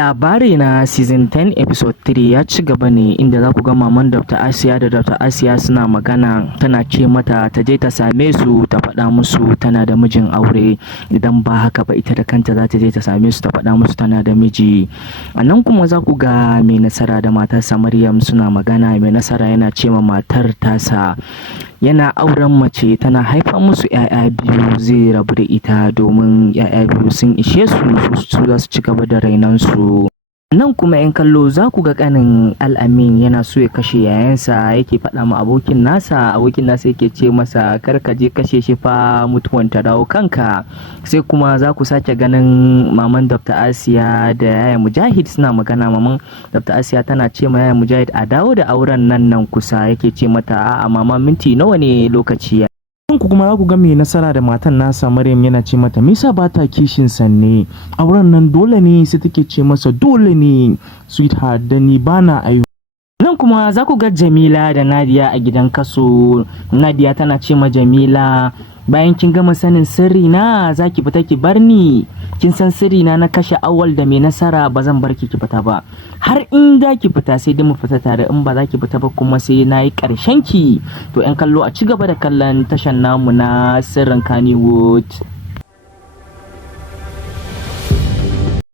Labarina season 10 episode 3 ya ci gaba ne inda za ku ga maman Dr. Asiya da Dr. Asiya suna magana, tana ce mata ta je ta same su ta faɗa musu tana da mijin aure, idan ba haka ba ita da kanta za ta je ta same su ta faɗa musu tana da miji. A nan kuma za ku ga mai nasara da matarsa Maryam suna magana. Mai nasara yana ce ma matar tasa yana auren mace tana haifa musu 'ya'ya biyu, zai rabu da ita domin 'ya'ya biyu sun ishe su za su ci gaba da rainansu. Nan kuma 'yan kallo za ku ga kanin Al'amin yana so ya kashe yayansa, yake faɗa ma abokin nasa yake ce masa kar ka je kashe shi fa mutuwan ta dawo kanka. Sai kuma za ku sake ganin maman Dr. Asiya da yaya Mujahid suna magana. Maman Dr. Asiya tana ce ma yaya Mujahid a dawo da auren nan kusa, yake ce mata a'a mama minti nawa ne lokaci ya. Ku kuma za ku ga mai nasara da matan nasa Maryam yana ce mata me yasa ba ta kishin sanne, auren nan dole ne, sai take ce masa dole ne sweetheart da ni bana aihu. Nan kuma za ku ga Jamila da Nadiya a gidan kaso. Nadiya tana ce ma Jamila bayan kin gama sanin sirri na za ki fita ki bar ni, kin san sirri na kashe Awwal da mai nasara, ba zan bar ki fita ba, har in za ki fita sai dai mu fita tare, in ba za ki fita ba kuma sai na yi ƙarshen ki. To 'yan kallo a ci gaba da kallon tashan namu na Sirrinkannywood.